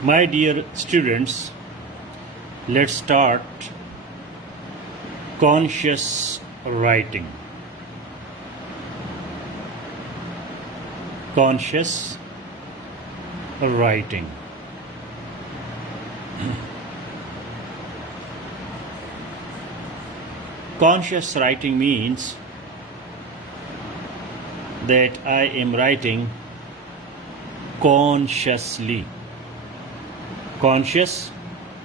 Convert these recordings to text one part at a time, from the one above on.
My dear students, let's start conscious writing. Conscious writing. Conscious writing means that I am writing consciously. Conscious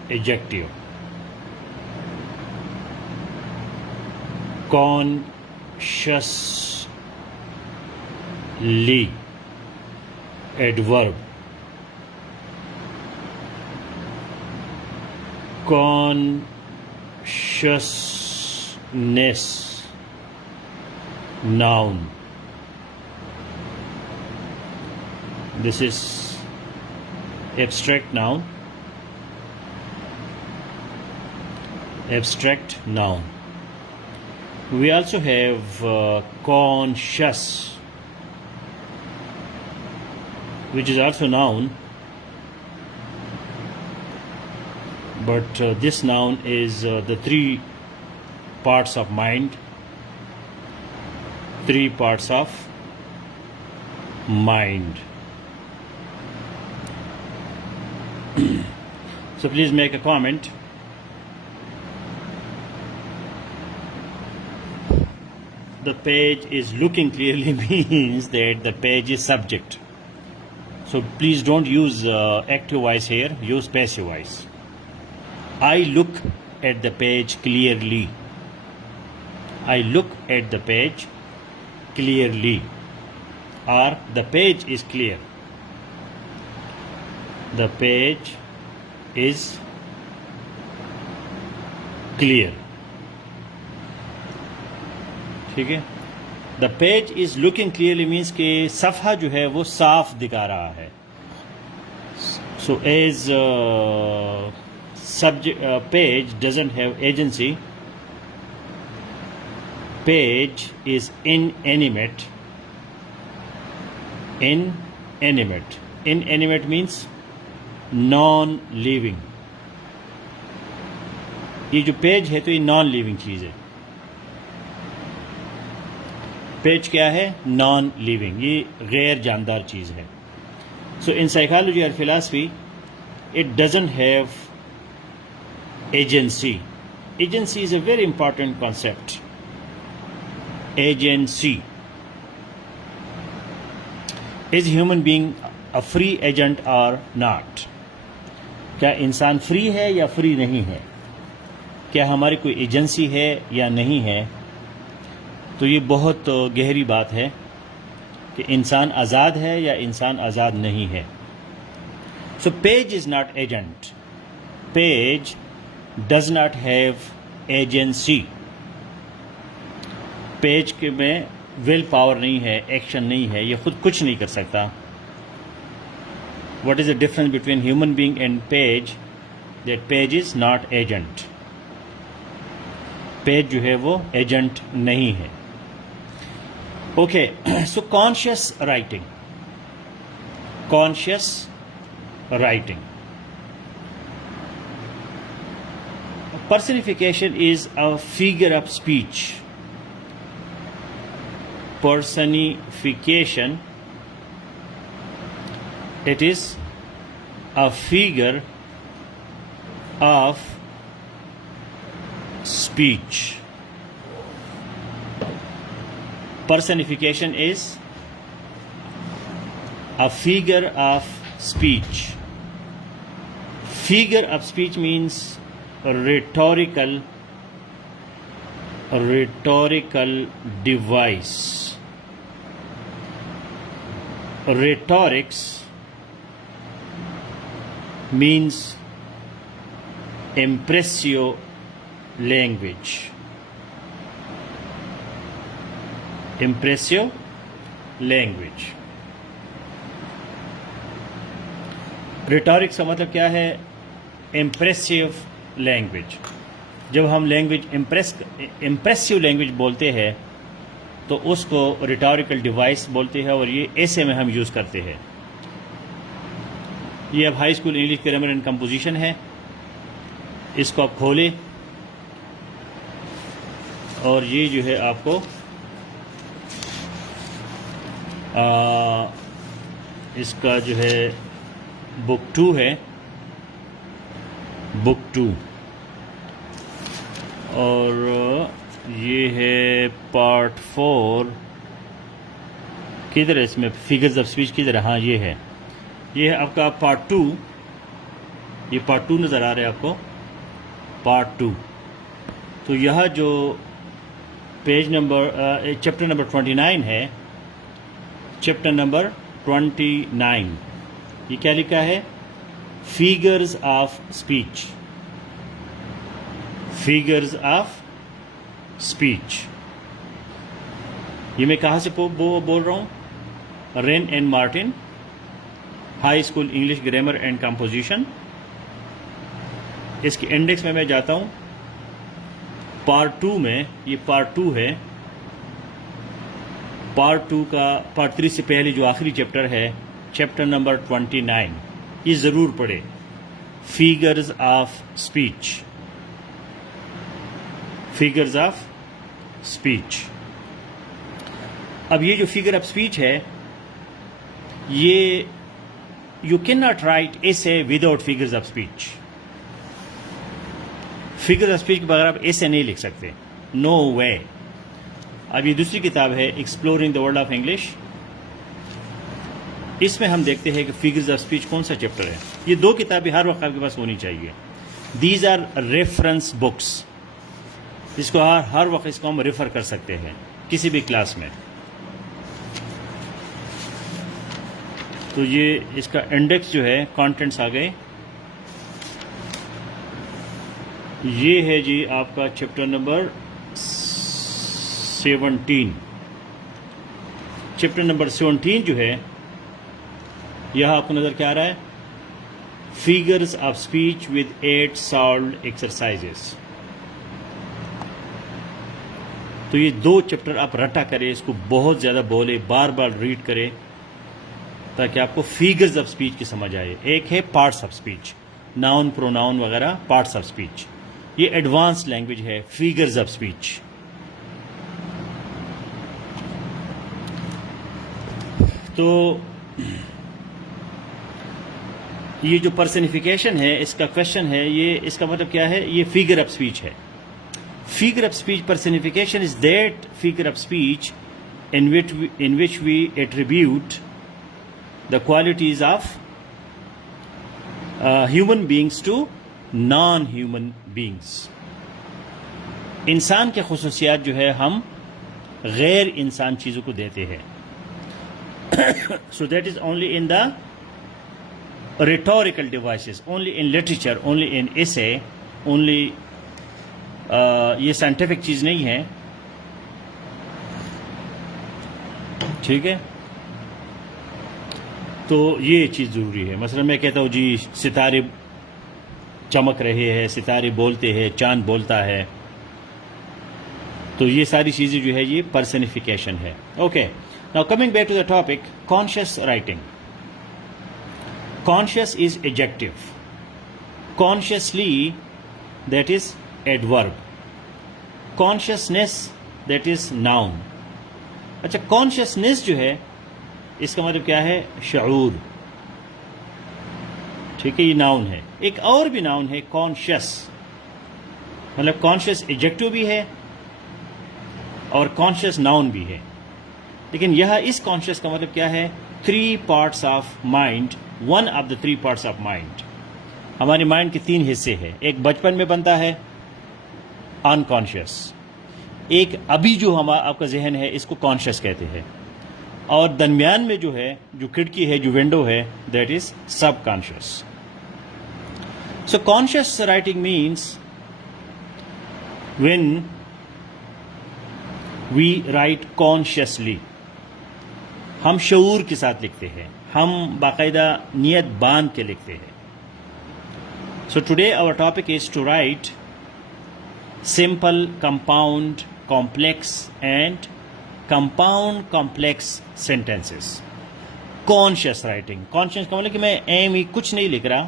adjective. Consciously adverb. Consciousness noun. This is abstract noun. Abstract noun. We also have conscious, which is also noun, but this noun is the three parts of mind. Three parts of mind. So please make a comment. The page is looking clearly means that the page is subject. So please don't use active voice here, use passive voice. I look at the page clearly. I look at the page clearly. Or the page is clear. The page is clear. ٹھیک ہے. The page is looking clearly means کہ صفحہ جو ہے وہ صاف دکھا رہا ہے. So as page doesn't have agency. Page is inanimate. Inanimate. Inanimate means non-living. یہ جو پیج ہے تو یہ نان لیونگ چیز ہے. پیج کیا ہے؟ Non living. یہ غیر جاندار چیز ہے. سو ان سائیکالوجی اور philosophy it doesn't have agency. Agency is a very important concept. Agency. Is human being a free agent اور ناٹ؟ کیا انسان فری ہے یا فری نہیں ہے؟ کیا ہماری کوئی ایجنسی ہے یا نہیں ہے؟ تو یہ بہت گہری بات ہے کہ انسان آزاد ہے یا انسان آزاد نہیں ہے. So page is not agent. Page does not have agency. Page کے میں ول پاور نہیں ہے، ایکشن نہیں ہے، یہ خود کچھ نہیں کر سکتا. What is the difference between human being and page? That page is not agent. Page جو ہے وہ ایجنٹ نہیں ہے. Okay. So conscious writing. Conscious writing. Personification is a figure of speech. Personification, it is a figure of speech. Personification is a figure of speech. Figure of speech means rhetorical device. Rhetorics means impressive language. Impressive language. Rhetorics کا مطلب کیا ہے؟ امپریسیو language. جب ہم language امپریسیو language بولتے ہیں تو اس کو ریٹوریکل ڈیوائس بولتے ہیں، اور یہ ایسے میں ہم یوز کرتے ہیں. یہ اب high school English grammar and composition ہے، اس کو آپ کھولیں اور یہ جو ہے آپ کو اس کا جو ہے بک 2 ہے، بک 2، اور یہ ہے پارٹ 4۔ کدھر ہے اس میں فگرز آف اسپیچ؟ کدھر ہے؟ ہاں یہ ہے آپ کا پارٹ 2۔ یہ پارٹ 2 نظر آ رہا ہے آپ کو، پارٹ 2۔ تو یہاں جو پیج نمبر چیپٹر نمبر 29 ہے، چیپٹر نمبر 29، یہ کیا لکھا ہے؟ Figures of speech, figures of speech. یہ میں کہاں سے بول رہا ہوں؟ Wren and Martin, high school English grammar and composition. اس کی انڈیکس میں جاتا ہوں، پارٹ 2 میں، یہ پارٹ 2 ہے، پارٹ 2 کا پارٹ 3 سے پہلے جو آخری چیپٹر ہے، چیپٹر نمبر 29، یہ ضرور پڑھے، figures of speech, figures of speech. اب یہ جو فگر آف اسپیچ ہے، یہ یو کین ناٹ رائٹ ایسے without figures of speech. Figures of speech کے بغیر آپ ایسے نہیں لکھ سکتے، نو وے۔ اب یہ دوسری کتاب ہے، exploring the world of English. اس میں ہم دیکھتے ہیں کہ فگرز آف اسپیچ کون سا چیپٹر ہے۔ یہ 2 کتابیں ہر وقت آپ کے پاس ہونی چاہیے۔ دیز آر ریفرنس بکس، جس کو ہر وقت اس کو ہم ریفر کر سکتے ہیں کسی بھی کلاس میں۔ تو یہ اس کا انڈیکس جو ہے، کانٹینٹس آ گئے۔ یہ ہے جی آپ کا چیپٹر نمبر 17۔ چیپٹر نمبر 17 جو ہے، یہاں آپ کو نظر کیا آ رہا ہے؟ Figures of speech with 8 solved exercises. تو یہ 2 چیپٹر آپ رٹا کرے، اس کو بہت زیادہ بولے، بار بار ریڈ کرے، تاکہ آپ کو فگرز آف اسپیچ کی سمجھ آئے۔ ایک ہے parts of speech, noun, pronoun وغیرہ، پارٹس آف اسپیچ۔ یہ ایڈوانس لینگویج ہے، فگرز آف اسپیچ۔ تو یہ جو پرسنیفیکیشن ہے، اس کا کوشچن ہے، یہ اس کا مطلب کیا ہے؟ یہ فگر آف اسپیچ ہے۔ Figure of speech personification is that figure of speech in which we attribute the qualities of human beings to non-human beings۔ انسان کے خصوصیات جو ہے ہم غیر انسان چیزوں کو دیتے ہیں۔ So that is only in the rhetorical devices, only in literature, only in essay, only یہ سائنٹیفک چیز نہیں ہے، ٹھیک ہے؟ تو یہ چیز ضروری ہے۔ مثلا میں کہتا ہوں جی ستارے چمک رہے ہیں، ستارے بولتے ہیں، چاند بولتا ہے، تو یہ ساری چیزیں جو ہے یہ پرسنیفیکیشن ہے۔ Okay, now coming back to the topic, conscious writing. Conscious is adjective, consciously that is adverb, consciousness that is noun. اچھا، کانشیسنیس جو ہے اس کا مطلب کیا ہے؟ شعور، ٹھیک ہے، یہ ناؤن ہے۔ ایک اور بھی ناؤن ہے کانشیس، مطلب کانشیس ایڈجیکٹو بھی ہے اور کانشیس ناؤن بھی ہے، لیکن یہاں اس کانشیس کا مطلب کیا ہے؟ 3 parts of mind, one of the 3 parts of mind. ہمارے مائنڈ کے 3 حصے ہیں، ایک بچپن میں بنتا ہے انکانشیس، ایک ابھی جو آپ کا ذہن ہے اس کو کانشیس کہتے ہیں، اور درمیان میں جو ہے، جو کھڑکی ہے، جو ونڈو ہے، that is sub conscious. So conscious writing means when we write consciously، ہم شعور کے ساتھ لکھتے ہیں، ہم باقاعدہ نیت باندھ کے لکھتے ہیں۔ So today our topic is to write simple, compound, complex and compound complex sentences۔ Conscious writing. Conscious کا مطلب کہ میں ایم ہی کچھ نہیں لکھ رہا,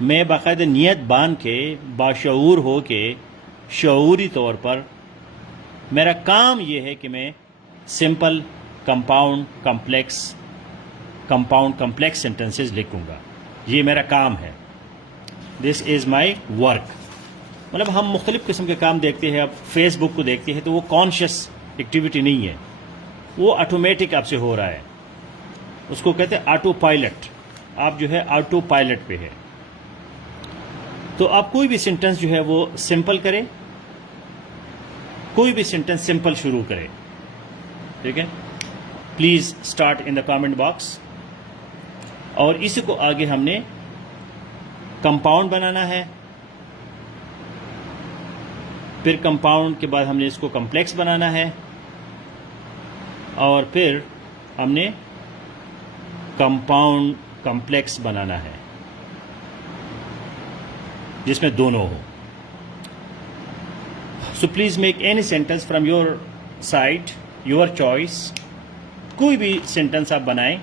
میں باقاعدہ نیت باندھ کے باشعور ہو کے شعوری طور پر میرا کام یہ ہے کہ میں سمپل کمپاؤنڈ کمپلیکس سینٹنسز لکھوں گا. یہ میرا کام ہے. دس از مائی ورک. مطلب ہم مختلف قسم کے کام دیکھتے ہیں. اب فیس بک کو دیکھتے ہیں تو وہ کانشیس ایکٹیویٹی نہیں ہے, وہ آٹومیٹک آپ سے ہو رہا ہے. اس کو کہتے ہیں آٹو پائلٹ. آپ جو ہے آٹو پائلٹ پہ ہے. تو آپ کوئی بھی سینٹنس جو ہے وہ سمپل کرے, کوئی بھی سینٹنس سمپل شروع کرے. ٹھیک ہے, please start in the comment box. اور اسی کو آگے ہم نے کمپاؤنڈ بنانا ہے, پھر کمپاؤنڈ کے بعد ہم نے اس کو کمپلیکس بنانا ہے, اور پھر ہم نے کمپاؤنڈ کمپلیکس بنانا ہے جس میں دونوں ہو. So please make any sentence from your side, your choice. کوئی بھی سینٹینس آپ بنائیں.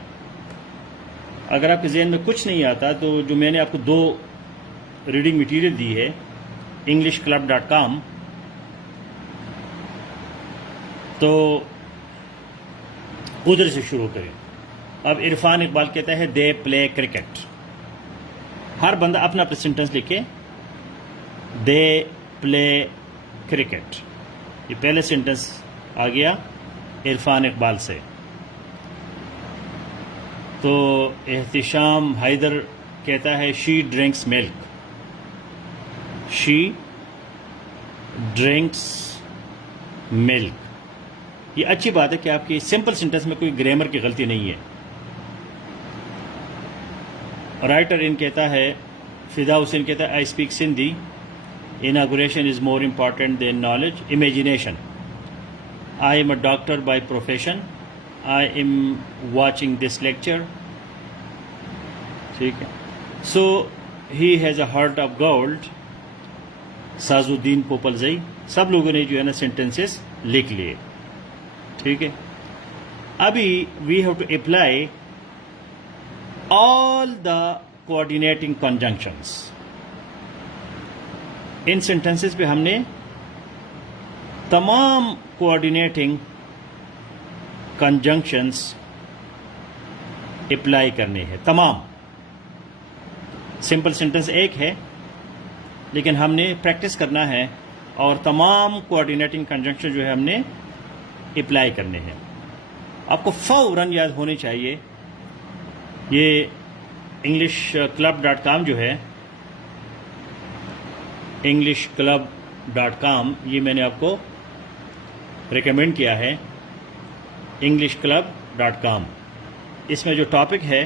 اگر آپ کے ذہن میں کچھ نہیں آتا تو جو میں نے آپ کو 2 ریڈنگ مٹیریل دی ہے, englishclub.com, تو ادھر سے شروع کریں. اب عرفان اقبال کہتا ہے دے پلے کرکٹ. ہر بندہ اپنا اپنا سینٹینس لکھے, دے پلے کرکٹ. یہ پہلے سینٹینس آ گیا عرفان اقبال سے. تو احتشام حیدر کہتا ہے شی ڈرنکس ملک. شی ڈرنکس ملک. یہ اچھی بات ہے کہ آپ کی سمپل سینٹینس میں کوئی گرامر کی غلطی نہیں ہے. رائٹر ان کہتا ہے, فدا حسین کہتا ہے I speak Sindhi. Inauguration is more important than knowledge imagination. I am a doctor by profession. I am watching this lecture. ٹھیک ہے. So he has a heart of gold. ساز الدین پوپلزئی. سب لوگوں نے جو ہے نا سینٹینسز لکھ لیے. ٹھیک ہے. ابھی we have to apply all the coordinating conjunctions. In sentences پہ ہم نے تمام کوآرڈینیٹنگ کنجنکشنس اپلائی کرنے ہیں. تمام. سمپل سینٹنس ایک ہے لیکن ہم نے پریکٹس کرنا ہے اور تمام کوآرڈینیٹنگ کنجنکشن جو ہے ہم نے اپلائی کرنے ہیں. آپ کو فوراً یاد ہونے چاہیے. یہ englishclub.com جو ہے, englishclub.com, یہ میں نے آپ کو ریکمینڈ کیا ہے. englishclub.com. اس میں جو ٹاپک ہے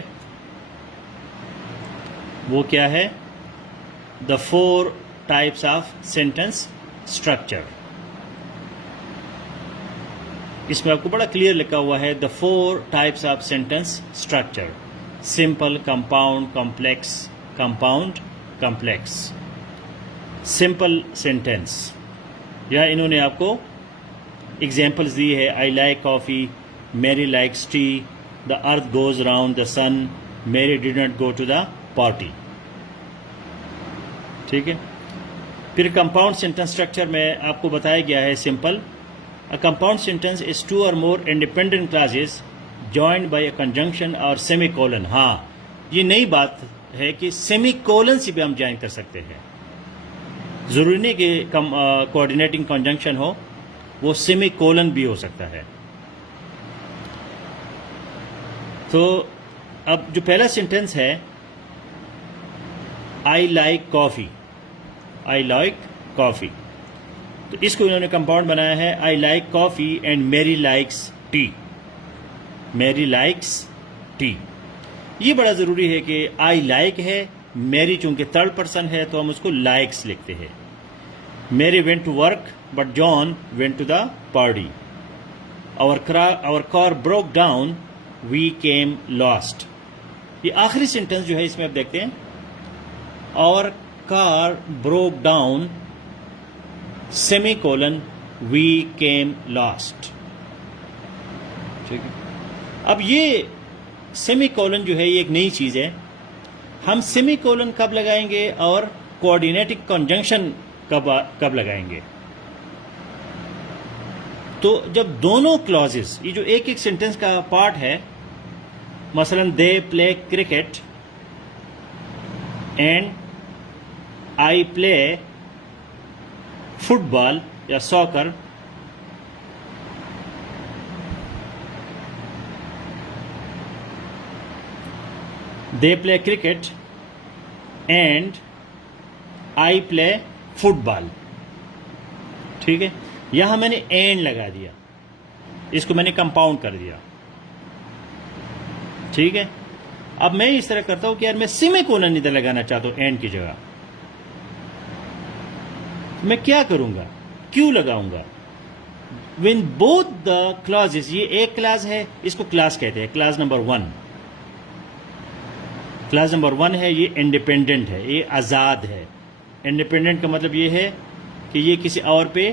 وہ کیا ہے؟ دا 4 types آف سینٹینس اسٹرکچر. اس میں آپ کو بڑا کلیئر لکھا ہوا ہے دا 4 types of sentence structure. Simple, compound, complex, compound, complex. Simple sentence, یا انہوں نے آپ کو ایگزامپلس دی ہے. آئی like coffee, Mary likes tea, the earth goes round the sun, Mary did not go to the party. ٹھیک ہے. پھر کمپاؤنڈ سینٹینس اسٹرکچر میں آپ کو بتایا گیا ہے simple. A compound sentence is 2 or more independent clauses joined by a conjunction or semicolon. ہاں, یہ نئی بات ہے کہ سیمی کولن سے بھی ہم جوائن کر سکتے ہیں. ضروری نہیں کہ کوآرڈینیٹنگ کنجنکشن ہو, وہ سیمی کولن بھی ہو سکتا ہے. تو اب جو پہلا سینٹینس ہے آئی لائک کافی. آئی لائک کافی, تو اس کو انہوں نے کمپاؤنڈ بنایا ہے. آئی لائک کافی اینڈ میری لائکس ٹی. میری لائکس ٹی. یہ بڑا ضروری ہے کہ آئی لائک ہے, میری چونکہ 3rd person ہے تو ہم اس کو لائکس لکھتے ہیں. Mary went to work but John went to the party. our car broke down, we came lost. یہ آخری سینٹینس جو ہے اس میں آپ دیکھتے ہیں, our car broke down semicolon we came lost. ٹھیک ہے. اب یہ سیمی کولن جو ہے یہ ایک نئی چیز ہے. ہم سیمی کولن کب لگائیں گے اور کوآرڈینیٹنگ کنجنکشن کب لگائیں گے؟ تو جب دونوں کلازز، یہ جو ایک ایک سینٹنس کا پارٹ ہے، مثلا they play cricket and I play football یا soccer, they play cricket and I play football. ٹھیک ہے، یہاں میں نے اینڈ لگا دیا، اس کو میں نے کمپاؤنڈ کر دیا. ٹھیک ہے، اب میں اس طرح کرتا ہوں کہ یار میں سیمی کولن ادھر لگانا چاہتا ہوں اینڈ کی جگہ. میں کیا کروں گا، کیوں لگاؤں گا؟ when both the clauses، یہ ایک کلاس ہے، اس کو کلاس کہتے ہیں، کلاس نمبر 1. کلاس نمبر 1 ہے، یہ انڈیپینڈنٹ ہے، یہ آزاد ہے. انڈیپینڈنٹ کا مطلب یہ ہے کہ یہ کسی اور پہ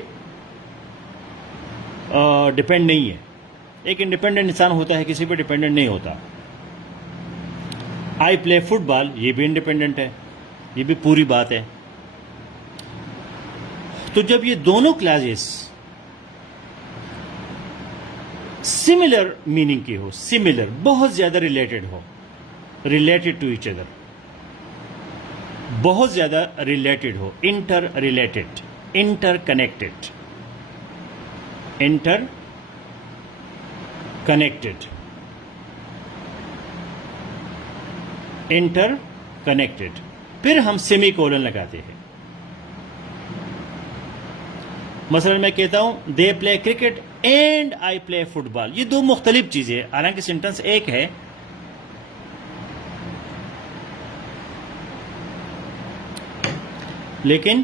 ڈیپینڈ نہیں ہے. ایک انڈیپینڈنٹ انسان ہوتا ہے، کسی پہ ڈیپینڈنٹ نہیں ہوتا. آئی پلے فٹ بال، یہ بھی انڈیپینڈنٹ ہے، یہ بھی پوری بات ہے. تو جب یہ دونوں کلاسز سملر میننگ کی ہو، سملر بہت زیادہ ریلیٹڈ ہو، ریلیٹڈ ٹو ایچ ادر، بہت زیادہ ریلیٹڈ ہو، interrelated, interconnected, interconnected, interconnected, پھر ہم سیمی کولن لگاتے ہیں. مثلا میں کہتا ہوں they play cricket and I play football. یہ دو مختلف چیزیں ہیں، حالانکہ سینٹنس ایک ہے، لیکن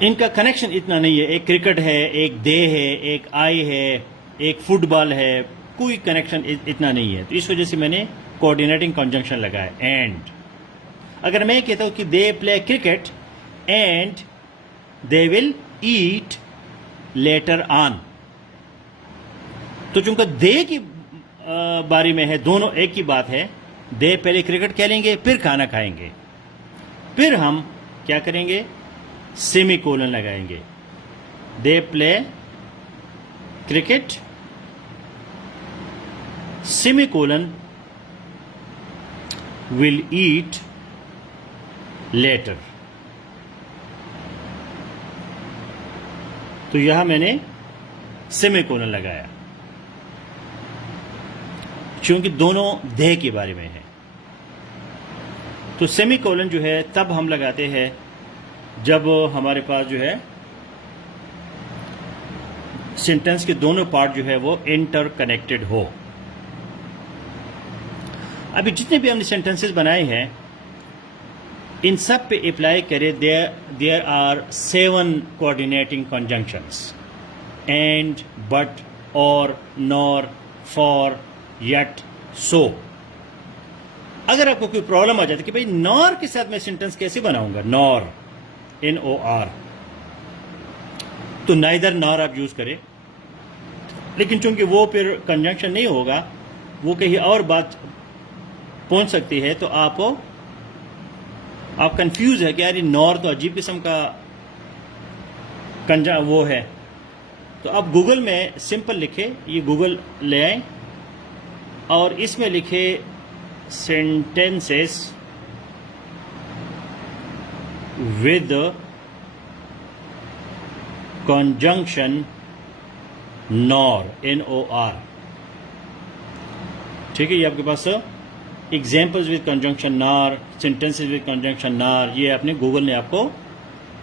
ان کا کنیکشن اتنا نہیں ہے. ایک کرکٹ ہے، ایک دے ہے، ایک آئی ہے، ایک فٹ بال ہے، کوئی کنیکشن اتنا نہیں ہے. تو اس وجہ سے میں نے کوآرڈینیٹنگ کنجنکشن لگایا اینڈ. اگر میں کہتا ہوں کہ they play cricket and they will eat later on, تو چونکہ دے کی بارے میں ہے، دونوں ایک ہی بات ہے. دے پہلے کرکٹ کھیلیں گے، پھر کھانا کھائیں گے، پھر ہم کیا کریں گے، سیمی کولن لگائیں گے. They play cricket semicolon will eat later. تو یہاں میں نے سیمی کولن لگایا چونکہ دونوں دے کے بارے میں ہے. تو سیمی کولن جو ہے تب ہم لگاتے ہیں جب ہمارے پاس جو ہے سینٹنس کے دونوں پارٹ جو ہے وہ انٹر کنیکٹڈ ہو. ابھی جتنے بھی ہم نے سینٹنسز بنائے ہیں ان سب پہ اپلائی کرے دیر آر 7 کوآرڈینیٹنگ کنجنکشنز: اینڈ، بٹ، اور، نور، فار، یٹ، سو. اگر آپ کو کوئی پرابلم آ جاتی کہ بھائی نور کے ساتھ میں سینٹنس کیسے بناؤں گا، نور، NOR، تو نائدر نور آپ یوز کریں. لیکن چونکہ وہ پھر کنجنکشن نہیں ہوگا، وہ کہیں اور بات پہنچ سکتی ہے، تو آپ کنفیوز ہے کہ یار یہ نور تو عجیب قسم کا وہ ہے. تو آپ گوگل میں سمپل لکھے، یہ گوگل لے آئیں اور اس میں لکھے sentences with conjunction Noor, NOR. ٹھیک ہے، یہ آپ کے پاس ایگزامپلز ود کنجنکشن نار، سینٹینسز ود کنجنکشن نار، یہ آپ نے گوگل نے آپ کو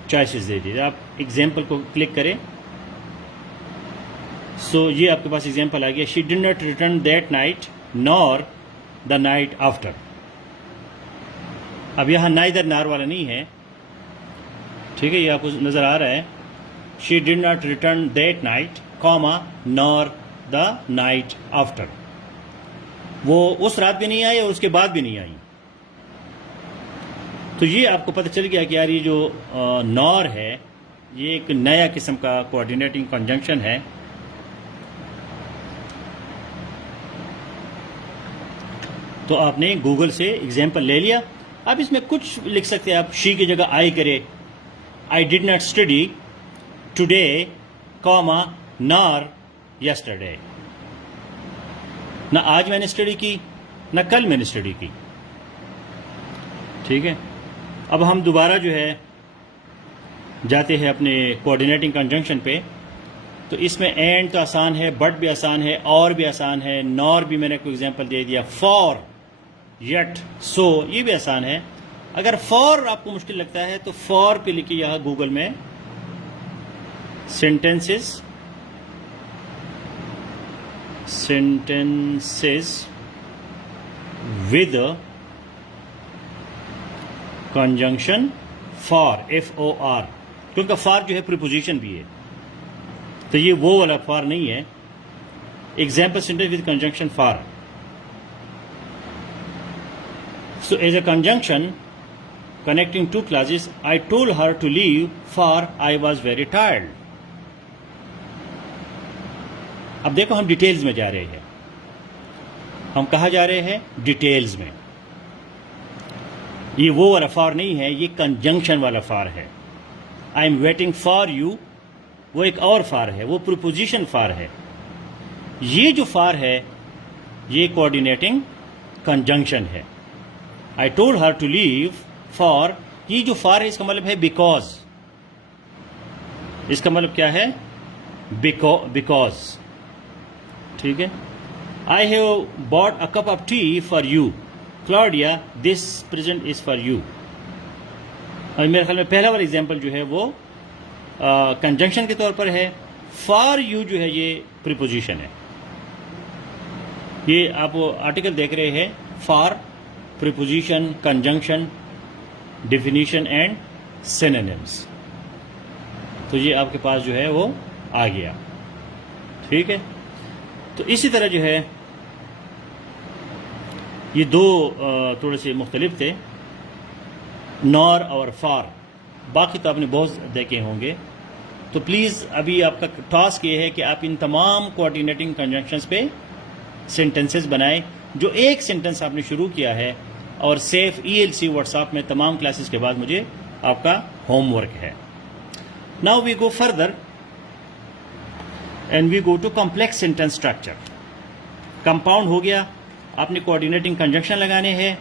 چوائسز دے دی. آپ ایگزامپل کو کلک کریں. سو یہ آپ کے پاس ایگزامپل آ گیا. She did not return that night nor the night after. اب یہاں نائدر نار والا نہیں ہے، ٹھیک ہے، یہ آپ کو نظر آ رہا ہے. She did not return that night comma nor the night after. وہ اس رات بھی نہیں آئی اور اس کے بعد بھی نہیں آئی. تو یہ آپ کو پتہ چل گیا کہ یار یہ جو نور ہے یہ ایک نیا قسم کا کوآرڈینیٹنگ کنجنکشن ہے. تو آپ نے گوگل سے ایگزامپل لے لیا. اب اس میں کچھ لکھ سکتے ہیں آپ, شی کی جگہ آئی کرے, I did not study today comma nor yesterday. نہ آج میں نے اسٹڈی کی نہ کل میں نے اسٹڈی کی. ٹھیک ہے, اب ہم دوبارہ جو ہے جاتے ہیں اپنے کوآرڈینیٹنگ کنجنکشن پہ. تو اس میں اینڈ تو آسان ہے, بٹ بھی آسان ہے, اور بھی آسان ہے, نور بھی میں نے کوئی ایگزامپل دے دیا, فار, یٹ, سو یہ بھی آسان ہے. اگر فار آپ کو مشکل لگتا ہے تو فار پہ لکھیے یہاں گوگل میں sentences with conjunction for, FOR, کیونکہ فار جو ہے پریپوزیشن بھی ہے, تو یہ وہ والا فار نہیں ہے. Example sentence with conjunction for. So as a conjunction connecting two clauses, I told her to leave for I was very tired. اب دیکھو ہم ڈیٹیلز میں جا رہے ہیں. ہم کہاں جا رہے ہیں؟ ڈیٹیلز میں. یہ وہ والا فار نہیں ہے, یہ کنجنکشن والا فار ہے. I am waiting for you وہ ایک اور فار ہے, وہ پریپوزیشن فار ہے. یہ جو فار ہے یہ کوآرڈینیٹنگ کنجنکشن ہے. I told her to leave for, یہ جو فار ہے اس کا مطلب ہے بیکاز. اس کا مطلب کیا ہے؟ بیکاز. ٹھیک ہے. I have bought a cup of tea for you. Claudia, this present is for you. اور میرے خیال میں پہلا والا ایگزامپل جو ہے وہ کنجنکشن کے طور پر ہے. فار یو جو ہے یہ پریپوزیشن ہے. یہ آپ آرٹیکل دیکھ رہے ہیں, for, preposition, conjunction, definition and synonyms. تو یہ آپ کے پاس جو ہے وہ آ گیا. ٹھیک ہے. تو اسی طرح جو ہے یہ دو تھوڑے سے مختلف تھے, نور اور فار. باقی تو آپ نے بہت دیکھے ہوں گے. تو پلیز ابھی آپ کا ٹاسک یہ ہے کہ آپ ان تمام کوآرڈینیٹنگ کنجنکشنز پہ سینٹنسز بنائیں. جو ایک سینٹنس آپ نے شروع کیا ہے, اور سیف ELC واٹس ایپ میں تمام کلاسز کے بعد مجھے آپ کا ہوم ورک ہے. Now we go further and we go to complex sentence structure. Compound ہو گیا, آپ نے کوآرڈینیٹنگ کنجنکشن لگانے ہیں,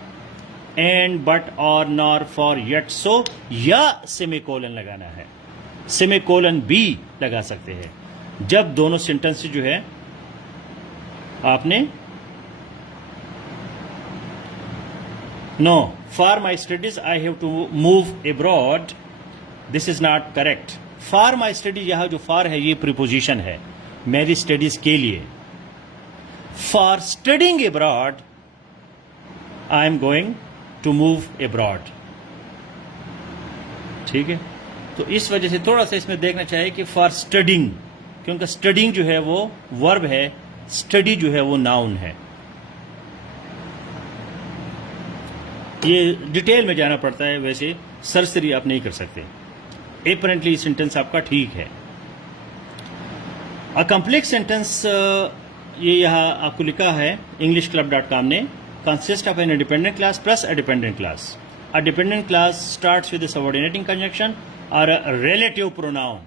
اینڈ, بٹ, اور, نار, فار, یٹ, سو, یا سیمی کولن لگانا ہے. سیمی کولن بھی لگا سکتے ہیں جب دونوں سینٹینس جو ہے آپ نے No, for my studies I have to move abroad. This is not correct. For my studies یہاں جو for ہے یہ preposition ہے میری اسٹڈیز کے لیے. For studying abroad I am going to move abroad. ٹھیک ہے. تو اس وجہ سے تھوڑا سا اس میں دیکھنا چاہیے کہ for studying, کیونکہ studying جو ہے وہ verb ہے, study جو ہے وہ noun ہے. یہ ڈیٹیل میں جانا پڑتا ہے, ویسے سرسری آپ نہیں کر سکتے. اپیرنٹلی سینٹینس آپ کا ٹھیک ہے. A complex sentence یہ یہاں آپ کو لکھا ہے englishclub.com نے, consist of an independent class plus a dependent class. A dependent class starts with a subordinating conjunction or a relative pronoun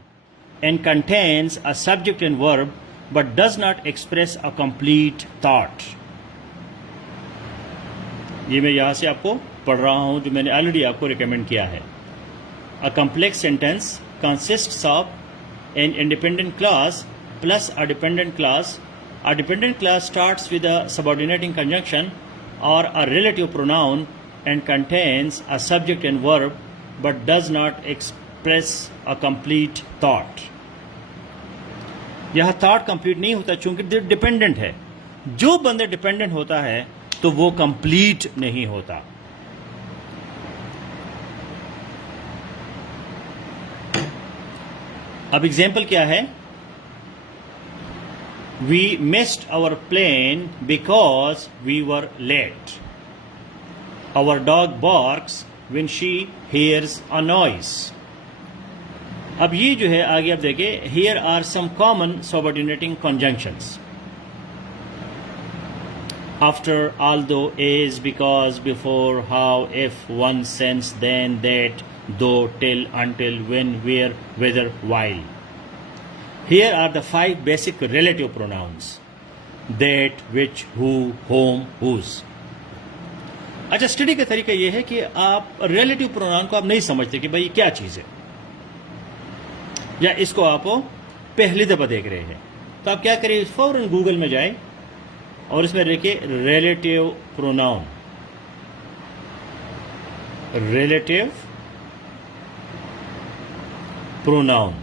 and contains a subject and verb but does not express a complete thought. یہ میں یہاں سے آپ کو پڑھ رہا ہوں جو میں نے آلریڈی آپ کو ریکمینڈ کیا ہے. A complex sentence consists of an independent class plus a dependent class. A dependent class starts with a subordinating conjunction or a relative pronoun and contains a subject and verb but does not express a complete thought. یہاں thought complete نہیں ہوتا چونکہ dependent ہے. جو بندے dependent ہوتا ہے تو وہ کمپلیٹ نہیں ہوتا. اب ایگزامپل کیا ہے؟ We missed our plane because we were late. Our dog barks when she hears a noise. اب یہ جو ہے آگے آپ دیکھیں, here are some common subordinating conjunctions. after, although, is, because, before, how, if, once, since, then, that, though, till, until, when, where, whether, while. Here are the 5 basic relative pronouns: that, which, who, whom, whose. اچھا study کا طریقہ یہ ہے کہ آپ relative pronoun کو آپ نہیں سمجھتے کہ بھائی یہ کیا چیز ہے، یا اس کو آپ پہلی دفعہ دیکھ رہے ہیں، تو آپ کیا کریں، فوراً گوگل میں جائیں اور اس میں لکھیں relative pronoun, relative pronoun.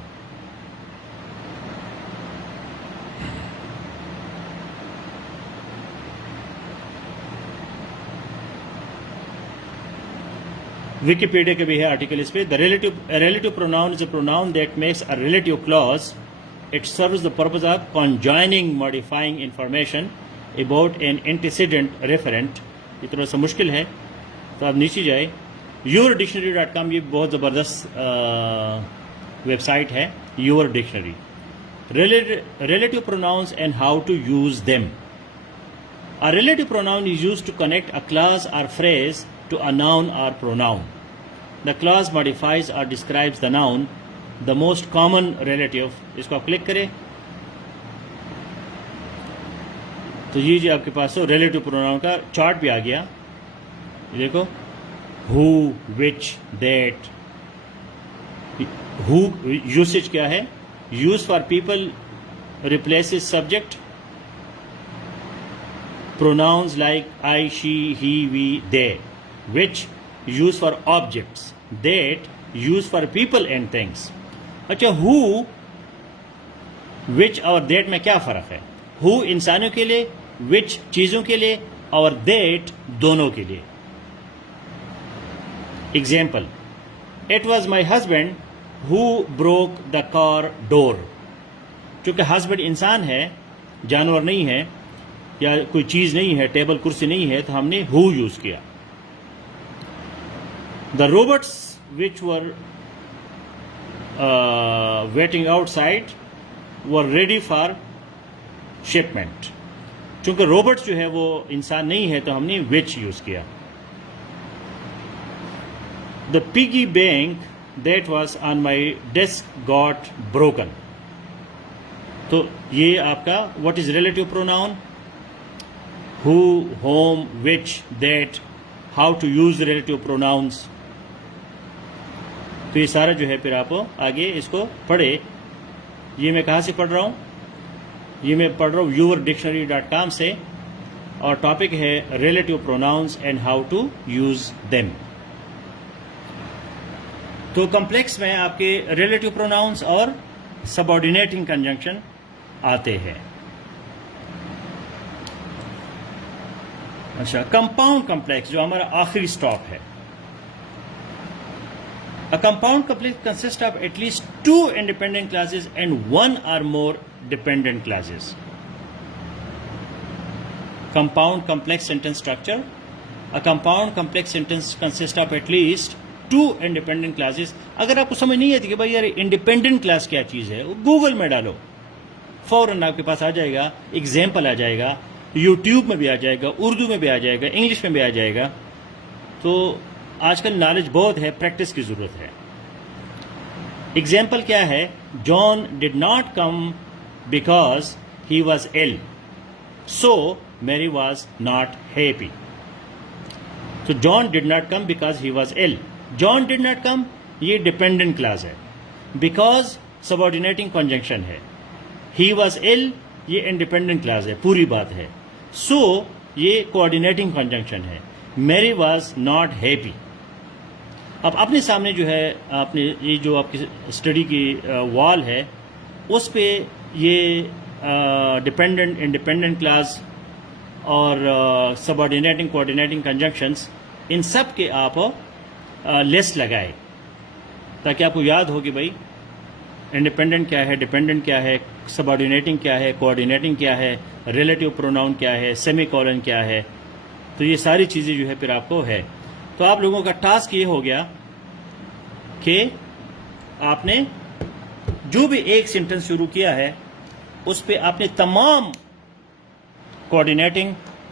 Wikipedia کے بھی ہے آرٹیکل اس پہ. The relative pronoun is a pronoun that makes a relative clause. It serves the purpose of conjoining modifying information about an antecedent referent. یہ تھوڑا سا مشکل ہے تو آپ نیچے جائیں. yourdictionary.com یہ بہت زبردست ویب سائٹ ہے. Your dictionary. Relative pronouns and how to use them. A relative pronoun is used to connect a clause or phrase to a noun or pronoun. The clause modifies or describes the noun. The most common relative. اس کو آپ click کریں تو یہ جی آپ کے پاس تو relative pronoun کا chart بھی آ گیا. یہ دیکھو who, which, that. who usage کیا ہے؟ use for people replaces subject. Pronouns like I, she, he, we, they. Which used for objects. That used for people and things. اچھا who, which اور that میں کیا فرق ہے؟ who انسانوں کے لیے، which چیزوں کے لیے، اور that دونوں کے لیے. Example: It was my husband who broke the car door. چونکہ husband انسان ہے، جانور نہیں ہے یا کوئی چیز نہیں ہے، ٹیبل کرسی نہیں ہے، تو ہم نے who یوز کیا. The robots which were waiting outside were ready for shipment. چونکہ روبوٹس جو ہے وہ انسان نہیں ہے تو ہم نے which یوز کیا. The piggy bank that was on my desk got broken. تو یہ آپ کا what is relative pronoun? Who, whom, which, that, how to use relative pronouns. تو یہ سارا جو ہے پھر آپ آگے اس کو پڑھے. یہ میں کہاں سے پڑھ رہا ہوں؟ یہ میں پڑھ رہا ہوں yourdictionary.com سے، اور ٹاپک ہے relative pronouns and how to use them. تو کمپلیکس میں آپ کے ریلیٹو پروناؤنس اور سبارڈینیٹنگ کنجنکشن آتے ہیں. اچھا، کمپاؤنڈ کمپلیکس جو ہمارا آخری سٹاپ ہے. A compound complex consists of at least 2 independent classes and 1 or more dependent classes. Compound complex sentence structure. A compound complex sentence consists of at least 2 independent classes. اگر آپ کو سمجھ نہیں آتی کہ بھائی یار انڈیپینڈنٹ کلاس کیا چیز ہے، گوگل میں ڈالو، فوراً آپ کے پاس آ جائے گا، ایگزامپل آ جائے گا، یوٹیوب میں بھی آ جائے گا، اردو میں بھی آ جائے گا، انگلش میں بھی آ جائے گا. تو آج کل نالج بہت ہے، پریکٹس کی ضرورت ہے. ایگزامپل کیا ہے؟ John did not come because he was ill, so Mary was not happy. تو John did not come because he was ill. John did not come یہ ڈپینڈنٹ کلاس ہے، بیکاز سبارڈینیٹنگ کنجنکشن ہے، he was ill یہ independent clause ہے، پوری بات ہے، سو یہ کوآرڈینیٹنگ کنجنکشن ہے، میری واز ناٹ ہیپی. اب اپنے سامنے جو ہے آپ نے یہ جو آپ کی اسٹڈی کی وال ہے اس پہ یہ ڈپینڈنٹ انڈیپینڈنٹ کلاس اور سبارڈینیٹنگ کوآرڈینیٹنگ کنجنکشنس ان سب کے آپ لسٹ لگائے تاکہ آپ کو یاد ہو کہ بھائی انڈیپینڈنٹ کیا ہے، ڈیپینڈنٹ کیا ہے، سبارڈینیٹنگ کیا ہے، کوآرڈینیٹنگ کیا ہے، ریلیٹو پروناؤن کیا ہے، سیمی کولن کیا ہے. تو یہ ساری چیزیں جو ہے پھر آپ کو ہے. تو آپ لوگوں کا ٹاسک یہ ہو گیا کہ آپ نے جو بھی ایک سینٹنس شروع کیا ہے اس پہ آپ نے تمام کوآرڈینیٹنگ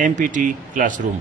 MPT classroom.